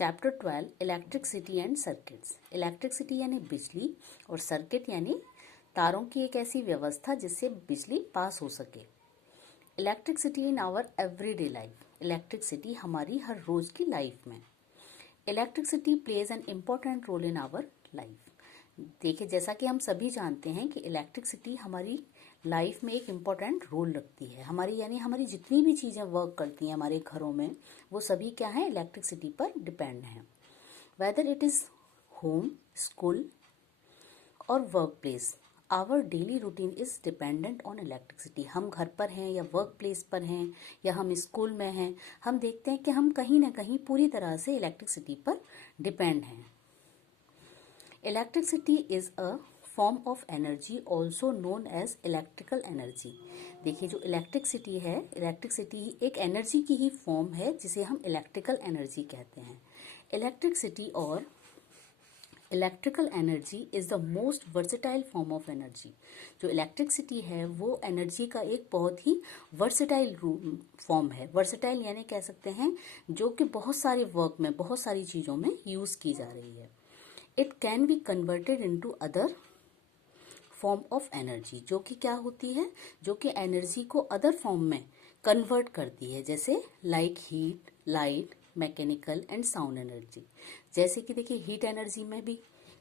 Chapter 12 electricity and circuits. Electricity यानी बिजली और सर्किट यानी तारों की एक ऐसी व्यवस्था जिससे बिजली पास हो सके। Electricity in our everyday life. Electricity हमारी हर रोज की लाइफ में। Electricity plays an important role in our life. देखिए, जैसा कि हम सभी जानते हैं कि इलेक्ट्रिसिटी हमारी लाइफ में एक इम्पॉर्टेंट रोल रखती है। हमारी यानी हमारी जितनी भी चीज़ें वर्क करती हैं हमारे घरों में, वो सभी क्या है, इलेक्ट्रिसिटी पर डिपेंड हैं। Whether it is home, school और work place, our daily routine is dependent on electricity. हम घर पर हैं या वर्क प्लेस पर हैं या हम स्कूल में हैं, हम देखते हैं कि हम कहीं ना कहीं पूरी तरह से इलेक्ट्रिसिटी पर डिपेंड हैं। Electricity is a form of energy also known as electrical energy. देखिए, जो इलेक्ट्रिसिटी है, इलेक्ट्रिसिटी एक एनर्जी की ही फॉर्म है जिसे हम इलेक्ट्रिकल एनर्जी कहते हैं। इलेक्ट्रिसिटी और electrical energy is the most versatile form of energy. जो इलेक्ट्रिसिटी है वो एनर्जी का एक बहुत ही वर्सेटाइल फॉर्म है। वर्सेटाइल यानी कह सकते हैं जो कि बहुत सारे वर्क में, बहुत सारी चीज़ों में यूज़ की जा रही है। It can be converted into other form of energy, जो कि क्या होती है, जो कि एनर्जी को अदर फॉर्म में कन्वर्ट करती है, जैसे like heat, light, mechanical and sound energy. जैसे कि देखिए, हीट एनर्जी में भी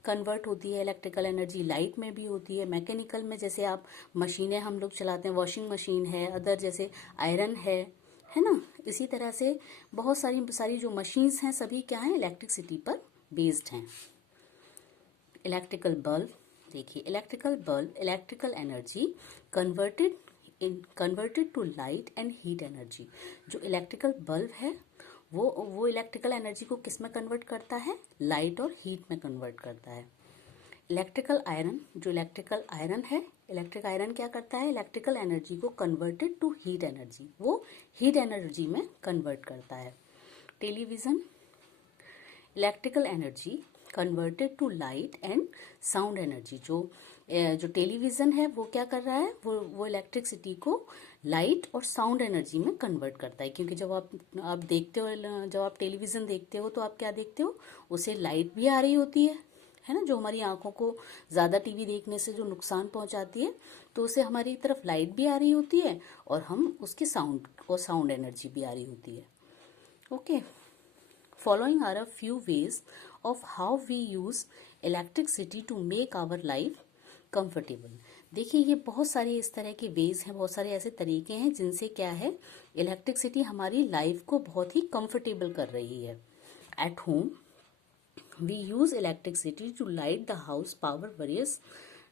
कन्वर्ट होती है इलेक्ट्रिकल एनर्जी, लाइट में भी होती है, मैकेनिकल में जैसे आप मशीनें हम लोग चलाते हैं, वॉशिंग मशीन है, अदर जैसे आयरन है ना। इसी तरह से बहुत सारी जो मशीन्स हैं सभी क्या हैं, इलेक्ट्रिसिटी पर बेस्ड हैं। इलेक्ट्रिकल बल्ब, देखिए, electrical bulb electrical energy converted to light and heat energy. जो इलेक्ट्रिकल बल्ब है वो इलेक्ट्रिकल एनर्जी को किस में कन्वर्ट करता है, लाइट और हीट में कन्वर्ट करता है। इलेक्ट्रिकल आयरन, जो इलेक्ट्रिकल आयरन है, इलेक्ट्रिक आयरन क्या करता है, इलेक्ट्रिकल एनर्जी को कन्वर्टेड टू हीट एनर्जी, वो हीट एनर्जी में कन्वर्ट करता है। Television, electrical energy converted to light and sound energy. जो टेलीविज़न है वो क्या कर रहा है, वो इलेक्ट्रिसिटी को लाइट और साउंड एनर्जी में कन्वर्ट करता है। क्योंकि जब आप देखते हो, जब आप टेलीविज़न देखते हो तो आप क्या देखते हो, उसे लाइट भी आ रही होती है ना, जो हमारी आंखों को ज़्यादा टीवी देखने से जो नुकसान पहुंचाती है, तो उसे हमारी तरफ लाइट भी आ रही होती है और हम उसके साउंड एनर्जी भी आ रही होती है। Okay, following are a few ways of how we use electricity to make our life comfortable। देखिए, ये बहुत सारे इस तरह के वेज हैं, बहुत सारे ऐसे तरीके हैं जिनसे क्या है, इलेक्ट्रिसिटी हमारी लाइफ को बहुत ही कंफर्टेबल कर रही है। At home we use electricity to light the house, power various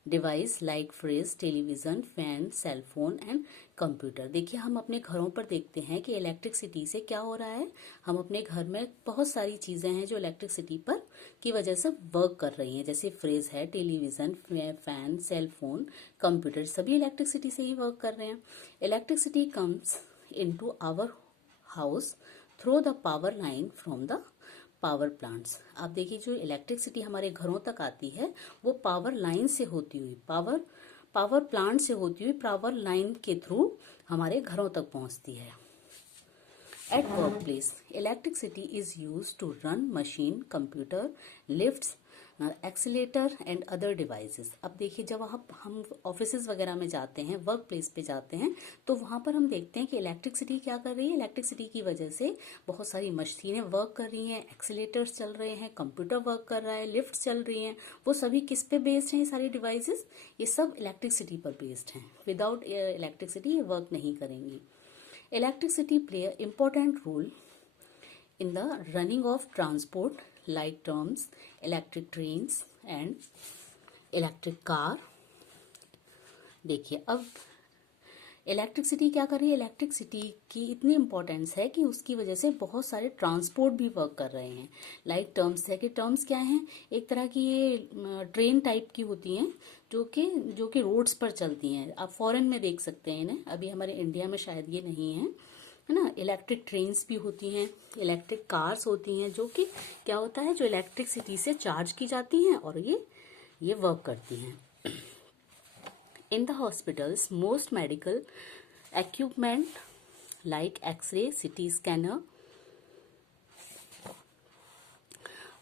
device like fridge, television, fan, cell phone and computer. देखिए, हम अपने घरों पर देखते हैं कि इलेक्ट्रिसिटी से क्या हो रहा है, हम अपने घर में बहुत सारी चीज़ें हैं जो इलेक्ट्रिसिटी पर की वजह से वर्क कर रही हैं, जैसे फ्रिज है, television, fan, cell phone, computer, सभी इलेक्ट्रिसिटी से ही वर्क कर रहे हैं। Electricity comes into our house through the power line from the power plants. आप देखिए, जो इलेक्ट्रिसिटी हमारे घरों तक आती है वो पावर लाइन से होती हुई, पावर प्लांट से होती हुई पावर लाइन के थ्रू हमारे घरों तक पहुंचती है। At work place electricity is use to run machine, computer, lifts, escalator and other devices. अब देखिए, जब हम ऑफिसेज वगैरह में जाते हैं, वर्क प्लेस पे जाते हैं, तो वहां पर हम देखते हैं कि इलेक्ट्रिसिटी क्या कर रही है, इलेक्ट्रिसिटी की वजह से बहुत सारी मशीनें वर्क कर रही हैं, एक्सीलेटर्स चल रहे हैं, कंप्यूटर वर्क कर रहा है, लिफ्ट चल रही हैं। वो सभी किस पे बेस्ड हैं, ये सारी डिवाइसेस, ये सब इलेक्ट्रिसिटी पर बेस्ड हैं। विदाउट इलेक्ट्रिसिटी ये वर्क नहीं करेंगी। Electricity play a important role in the running of transport like trams, electric trains and electric car। देखिए, अब इलेक्ट्रिसिटी क्या कर रही है, इलेक्ट्रिसिटी की इतनी इम्पोर्टेंस है कि उसकी वजह से बहुत सारे ट्रांसपोर्ट भी वर्क कर रहे हैं। लाइक टर्म्स है, कि टर्म्स क्या हैं, एक तरह की ये ट्रेन टाइप की होती हैं जो कि रोड्स पर चलती हैं। आप फॉरेन में देख सकते हैं इन्हें, अभी हमारे इंडिया में शायद ये नहीं है ना। इलेक्ट्रिक ट्रेन्स भी होती हैं, इलेक्ट्रिक कार्स होती हैं, जो कि क्या होता है, जो इलेक्ट्रिसिटी से चार्ज की जाती हैं और ये वर्क करती हैं। In the hospitals most medical equipment like X ray, CT scanner,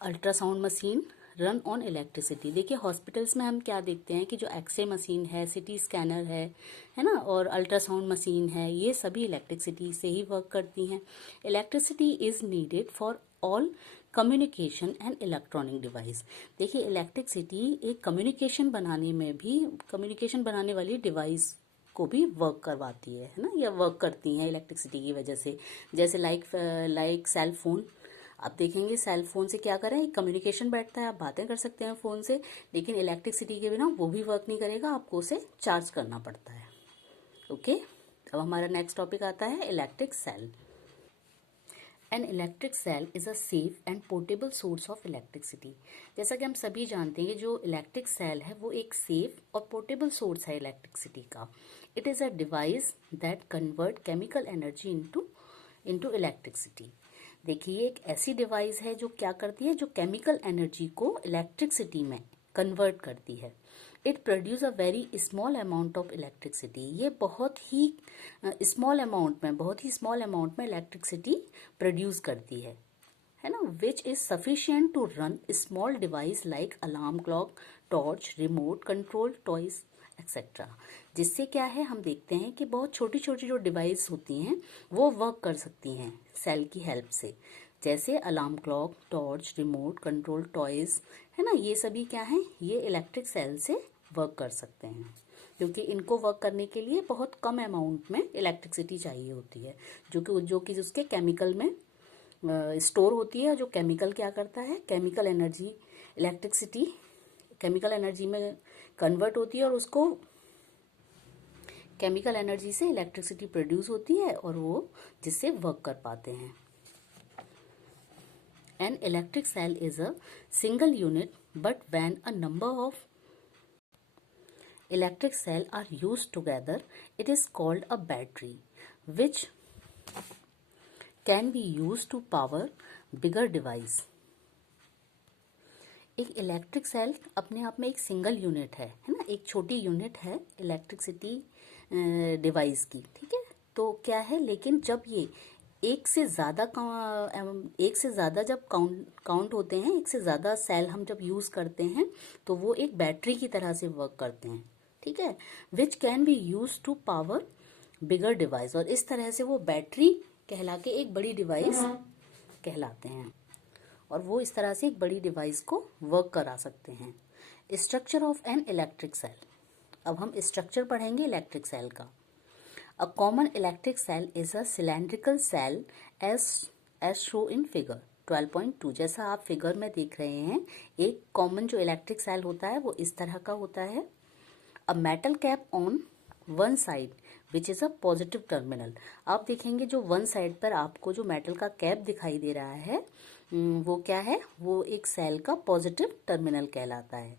ultrasound machine run on electricity. देखिए हॉस्पिटल्स में हम क्या देखते हैं कि जो एक्सरे मशीन है, सिटी स्कैनर है ना, और अल्ट्रासाउंड मशीन है, ये सभी इलेक्ट्रिसिटी से ही वर्क करती हैं। Electricity is needed for all communication and electronic device. देखिए इलेक्ट्रिसिटी एक कम्युनिकेशन बनाने में भी, कम्युनिकेशन बनाने वाली डिवाइस को भी वर्क करवाती है ना, या वर्क करती हैं इलेक्ट्रिसिटी की वजह से। जैसे लाइक सेल फोन, आप देखेंगे सेल फोन से क्या करें, कम्युनिकेशन बैठता है, आप बातें कर सकते हैं फोन से, लेकिन इलेक्ट्रिसिटी के बिना वो भी वर्क नहीं करेगा, आपको उसे चार्ज करना पड़ता है। ओके, अब हमारा नेक्स्ट टॉपिक आता है electric cell. An electric cell is a safe and portable source of electricity. जैसा कि हम सभी जानते हैं कि जो इलेक्ट्रिक सेल है वो एक सेफ और पोर्टेबल सोर्स है इलेक्ट्रिसिटी का। It is a device that convert chemical energy into electricity. देखिए ये एक ऐसी डिवाइस है जो क्या करती है, जो केमिकल एनर्जी को इलेक्ट्रिसिटी में कन्वर्ट करती है। It produce a very small amount of electricity. ये बहुत ही स्मॉल अमाउंट में इलेक्ट्रिसिटी प्रोड्यूस करती है ना, which is sufficient to run small device like alarm clock, torch, remote control toys etcetera. जिससे क्या है, हम देखते हैं कि बहुत छोटी छोटी जो डिवाइस होती हैं वो वर्क कर सकती हैं सेल की हेल्प से। जैसे alarm clock, torch, remote control toys, है ना, ये सभी क्या हैं, ये इलेक्ट्रिक सेल से वर्क कर सकते हैं, क्योंकि इनको वर्क करने के लिए बहुत कम अमाउंट में इलेक्ट्रिसिटी चाहिए होती है, जो कि उसके केमिकल में स्टोर होती है। जो केमिकल क्या करता है, chemical energy electricity chemical energy में कन्वर्ट होती है, और उसको केमिकल एनर्जी से इलेक्ट्रिसिटी प्रोड्यूस होती है, और वो जिससे वर्क कर पाते हैं। An electric cell is a single unit, but when a number of electric cell are used together, it is called a battery, which can be used to power bigger device. एक electric cell अपने आप में एक single unit है ना, एक छोटी unit है इलेक्ट्रिसिटी डिवाइस की, ठीक है। तो क्या है, लेकिन जब ये एक से ज़्यादा जब काउंट होते हैं, एक से ज़्यादा सेल हम जब यूज़ करते हैं, तो वो एक बैटरी की तरह से वर्क करते हैं, ठीक है। Which can be use to power bigger device, और इस तरह से वो बैटरी कहला के एक बड़ी डिवाइस कहलाते हैं, और वो इस तरह से एक बड़ी डिवाइस को वर्क करा सकते हैं। Structure of an electric cell. अब हम स्ट्रक्चर पढ़ेंगे इलेक्ट्रिक सेल का। A common electric cell is a cylindrical cell as show in figure 12.2। जैसा आप फिगर में देख रहे हैं, एक कॉमन जो इलेक्ट्रिक सेल होता है वो इस तरह का होता है। A metal cap on one side which is a positive terminal. आप देखेंगे जो वन साइड पर आपको जो मेटल का कैप दिखाई दे रहा है, वो क्या है, वो एक सेल का पॉजिटिव टर्मिनल कहलाता है।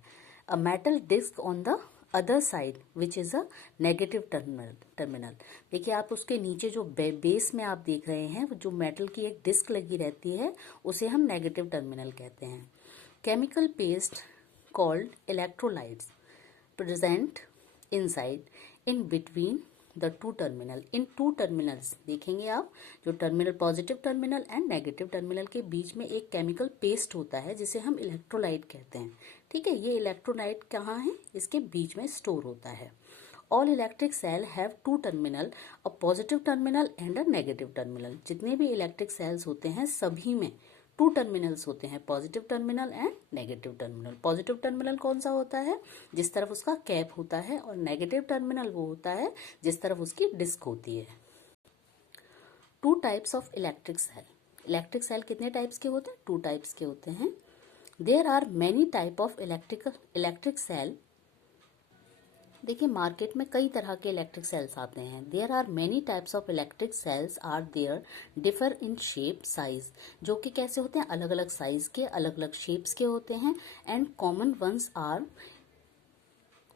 A metal disc on the other side which is a negative terminal. देखिए आप उसके नीचे जो बेस में आप देख रहे हैं, जो मेटल की एक डिस्क लगी रहती है, उसे हम नेगेटिव टर्मिनल कहते हैं। Chemical paste called electrolytes present inside in between the two terminal। In two terminals देखेंगे आप, जो terminal positive terminal and negative terminal के बीच में एक केमिकल पेस्ट होता है जिसे हम इलेक्ट्रोलाइट कहते हैं, ठीक है। ये इलेक्ट्रोलाइट कहाँ है, इसके बीच में स्टोर होता है। All electric cell have two terminal, a positive terminal and a negative terminal. जितने भी इलेक्ट्रिक सेल्स होते हैं सभी में टू टर्मिनल्स होते हैं, positive terminal and negative terminal. Positive terminal कौन सा होता है, जिस तरफ उसका कैप होता है, और नेगेटिव टर्मिनल वो होता है जिस तरफ उसकी डिस्क होती है। Two types of electric cell. Electric cell कितने टाइप्स के होते हैं, टू टाइप्स के होते हैं। There are many type of electric cell. देखिए मार्केट में कई तरह के इलेक्ट्रिक सेल्स आते हैं। There are many types of electric cells are there, differ in shape size. जो कि कैसे होते हैं, अलग अलग साइज के, अलग अलग शेप्स के होते हैं। And common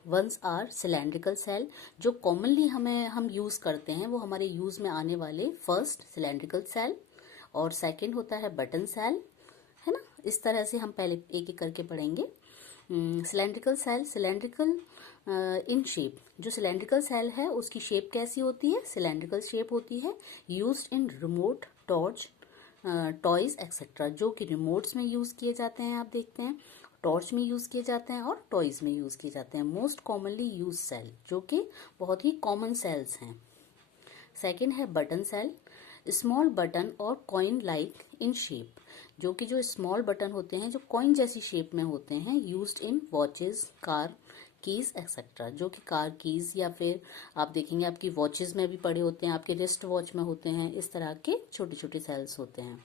ones are cylindrical cell. जो कॉमनली हम यूज करते हैं, वो हमारे यूज में आने वाले फर्स्ट सिलेंड्रिकल सेल, और सेकंड होता है बटन सेल, है ना। इस तरह से हम पहले एक एक करके पढ़ेंगे। Cylindrical cell, cylindrical in shape. जो सिलेंड्रिकल सेल है उसकी शेप कैसी होती है, सिलेंड्रिकल शेप होती है। Used in remote, torch, toys etcetera, जो कि रिमोट्स में यूज किए जाते हैं, आप देखते हैं टॉर्च में यूज किए जाते हैं और टॉयज में यूज किए जाते हैं। मोस्ट कॉमनली यूज सेल, जो कि बहुत ही कॉमन सेल्स हैं। सेकेंड है बटन सेल, स्मॉल बटन और कॉइन लाइक इन शेप, जो कि जो स्मॉल बटन होते हैं जो कॉइन जैसी शेप में होते हैं, used in watches, car keys etcetera, जो कि कार कीज या फिर आप देखेंगे आपकी वॉचेस में भी पड़े होते हैं, आपके रिस्ट वॉच में होते हैं, इस तरह के छोटे छोटे सेल्स होते हैं।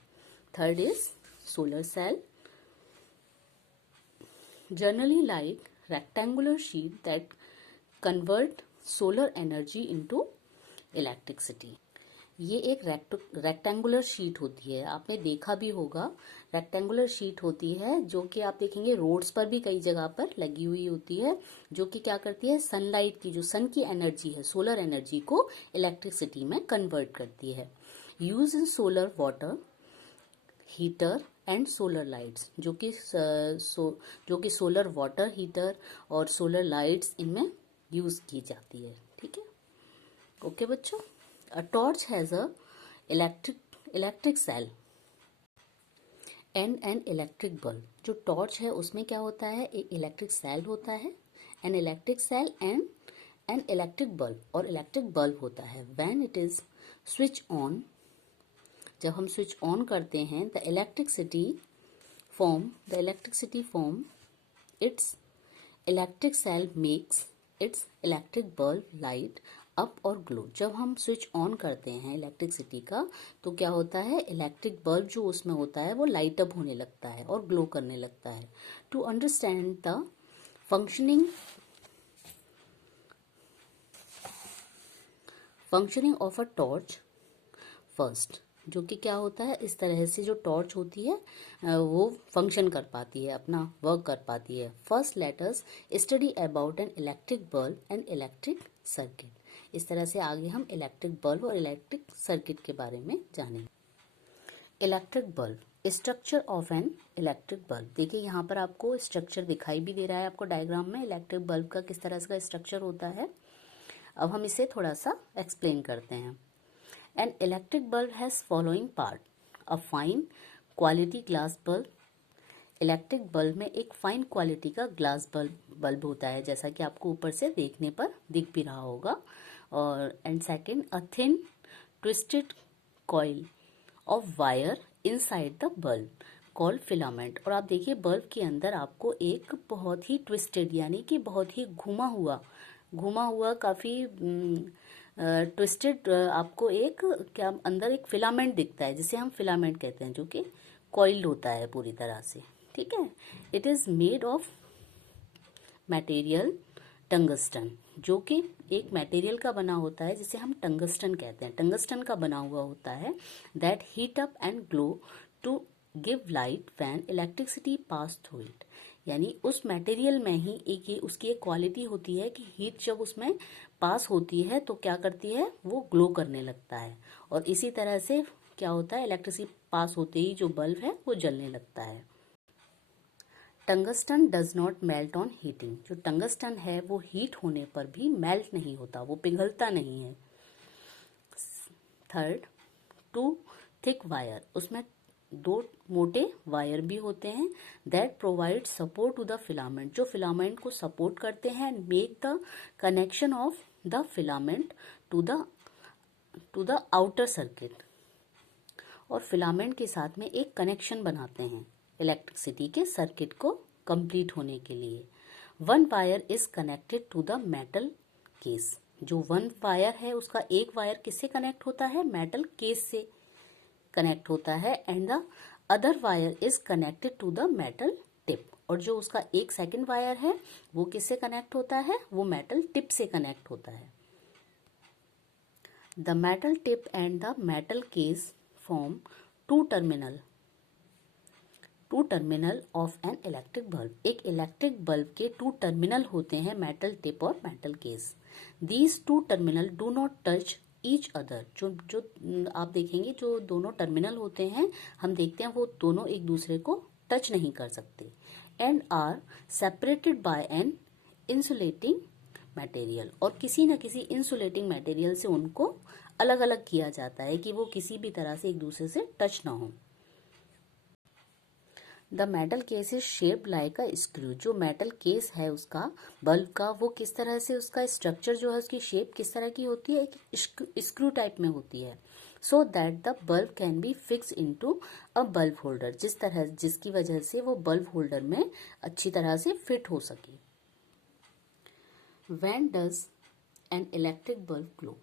Third is solar cell, generally like rectangular sheet that convert solar energy into electricity. ये एक रेक्टेंगुलर शीट होती है, आपने देखा भी होगा, रेक्टेंगुलर शीट होती है जो कि आप देखेंगे रोड्स पर भी कई जगह पर लगी हुई होती है, जो कि क्या करती है, सनलाइट की, जो सन की एनर्जी है, सोलर एनर्जी को इलेक्ट्रिसिटी में कन्वर्ट करती है। Use in solar water heater and solar lights, जो कि सोलर वाटर हीटर और सोलर लाइट्स इनमें यूज की जाती है। ठीक है, ओके बच्चों। A torch has a electric cell and an electric bulb। जो टॉर्च है उसमें क्या होता है, एक इलेक्ट्रिक सेल होता है, an electric cell and an electric bulb, और इलेक्ट्रिक बल्ब होता है। When it is switch on, जब हम स्विच ऑन करते हैं, the electricity form its electric cell makes its electric bulb light up और ग्लो। जब हम स्विच ऑन करते हैं इलेक्ट्रिसिटी का, तो क्या होता है, इलेक्ट्रिक बल्ब जो उसमें होता है वो लाइट अप होने लगता है और ग्लो करने लगता है। To understand the functioning of a torch first, जो कि क्या होता है, इस तरह से जो टॉर्च होती है वो फंक्शन कर पाती है, अपना वर्क कर पाती है। First let us study about an electric bulb and electric circuit. इस तरह से आगे हम इलेक्ट्रिक बल्ब और इलेक्ट्रिक सर्किट के बारे में जानेंगे। Electric bulb, structure of an electric bulb. देखिए यहाँ पर आपको स्ट्रक्चर दिखाई भी दे रहा है आपको डायग्राम में, इलेक्ट्रिक बल्ब का किस तरह का स्ट्रक्चर होता है। अब हम इसे थोड़ा सा एक्सप्लेन करते हैं। An electric bulb has following part, a fine quality glass bulb. Electric bulb में एक फाइन क्वालिटी का ग्लास बल्ब होता है, जैसा कि आपको ऊपर से देखने पर दिख भी रहा होगा। और and second, a thin twisted coil of wire inside the bulb called filament. और आप देखिए बल्ब के अंदर आपको एक बहुत ही ट्विस्टेड, यानी कि बहुत ही घुमा हुआ काफी ट्विस्टेड आपको एक क्या अंदर एक फिलामेंट दिखता है, जिसे हम फिलामेंट कहते हैं, जो कि कॉइल होता है पूरी तरह से। ठीक है, it is made of material tungsten, जो कि एक मटेरियल का बना होता है जिसे हम टंगस्टन कहते हैं, टंगस्टन का बना हुआ होता है। That heat up and glow to give light when electricity pass through it. यानी उस मटेरियल में ही एक ये उसकी एक क्वालिटी होती है कि हीट जब उसमें पास होती है तो क्या करती है, वो ग्लो करने लगता है। और इसी तरह से क्या होता है, इलेक्ट्रिसिटी पास होते ही जो बल्ब है वो जलने लगता है। Tungsten does not melt on heating. जो टंगस्टन है वो हीट होने पर भी मेल्ट नहीं होता, वो पिघलता नहीं है। थर्ड, टू थिक वायर, उसमें दो मोटे वायर भी होते हैं। That provide support to the filament, जो फिलामेंट को सपोर्ट करते हैं। Make the connection of the filament to the outer circuit, और फिलामेंट के साथ में एक कनेक्शन बनाते हैं इलेक्ट्रिसिटी के सर्किट को कंप्लीट होने के लिए। One wire is connected to the metal case. जो वन वायर है उसका एक वायर किससे कनेक्ट होता है, मेटल केस से कनेक्ट होता है। And the other wire is connected to the metal tip, और जो उसका एक सेकंड वायर है वो किससे कनेक्ट होता है, वो मेटल टिप से कनेक्ट होता है। The metal tip and the metal case form two terminal of an electric bulb. एक इलेक्ट्रिक बल्ब के टू टर्मिनल होते हैं, मेटल टिप और metal case. These two terminal do not touch each other. जो आप देखेंगे जो दोनों टर्मिनल होते हैं, हम देखते हैं वो दोनों एक दूसरे को टच नहीं कर सकते। And are separated by an insulating material, और किसी न किसी इंसुलेटिंग मटेरियल से उनको अलग अलग किया जाता है कि वो किसी भी तरह से एक दूसरे से टच ना हो। The metal case is shaped like a screw. जो मेटल केस है उसका बल्ब का, वो किस तरह से, उसका स्ट्रक्चर जो है, उसकी शेप किस तरह की होती है, एक स्क्रू टाइप में होती है। So that the bulb can be fix into a bulb holder, जिसकी वजह से वो बल्ब होल्डर में अच्छी तरह से फिट हो सके। When does an electric bulb glow?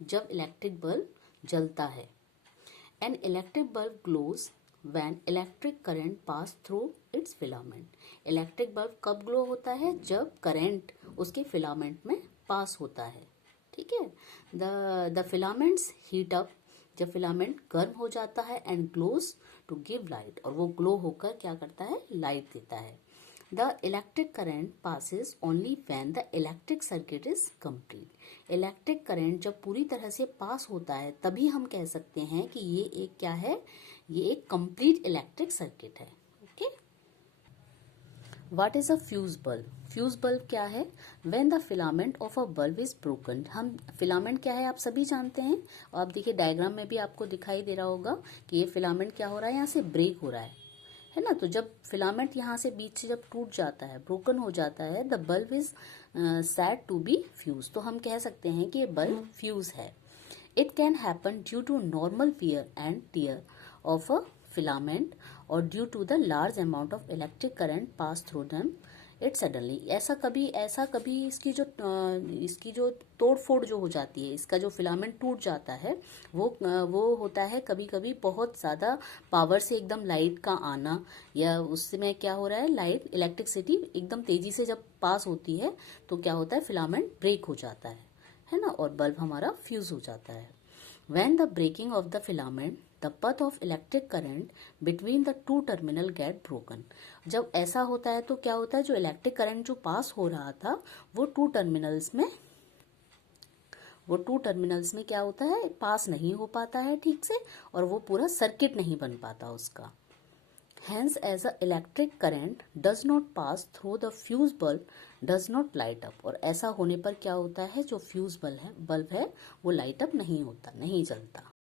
जब इलेक्ट्रिक बल्ब जलता है। An electric bulb glows when electric current pass through its filament। Electric bulb कब ग्लो होता है? जब करंट उसके फिलामेंट में पास होता है। ठीक है। द फिलामेंट्स हीट अप, जब फिलामेंट गर्म हो जाता है, and glows to give light, और वो ग्लो होकर क्या करता है? लाइट देता है। The electric current passes only when the electric circuit is complete. Electric current जब पूरी तरह से पास होता है तभी हम कह सकते हैं कि ये एक क्या है? ये एक कंप्लीट इलेक्ट्रिक सर्किट है। Okay. What is a fuse bulb? Fuse bulb क्या है? When the filament of a bulb is broken. हम फिलामेंट क्या है आप सभी जानते हैं, और आप देखिए डायग्राम में भी आपको दिखाई दे रहा होगा कि ये फिलामेंट क्या हो रहा है, यहाँ से ब्रेक हो रहा है ना। तो जब फिलामेंट यहाँ से बीच से जब टूट जाता है, ब्रोकन हो जाता है, the bulb is said to be fuse. तो हम कह सकते हैं कि ये बल्ब फ्यूज है। It can happen due to normal wear and tear of a filament or due to the large amount of electric current pass through them it suddenly। ऐसा कभी इसकी जो तोड़ फोड़ जो हो जाती है, इसका जो फिलामेंट टूट जाता है, वो होता है कभी कभी बहुत ज़्यादा पावर से एकदम लाइट का आना, या उसमें क्या हो रहा है, लाइट इलेक्ट्रिसिटी एकदम तेजी से जब पास होती है तो क्या होता है, फिलामेंट ब्रेक हो जाता है ना, और बल्ब हमारा फ्यूज हो जाता है। When the breaking of the filament, the path of electric current between the two terminal get broken। जब ऐसा होता है तो क्या होता है, जो इलेक्ट्रिक करंट जो पास हो रहा था वो टू टर्मिनल्स में क्या होता है, पास नहीं हो पाता है ठीक से, और वो पूरा सर्किट नहीं बन पाता उसका। Hence as a electric current does not pass through the fuse bulb does not light up। और ऐसा होने पर क्या होता है, जो फ्यूज बल्ब है वो लाइट अप नहीं होता, नहीं जलता।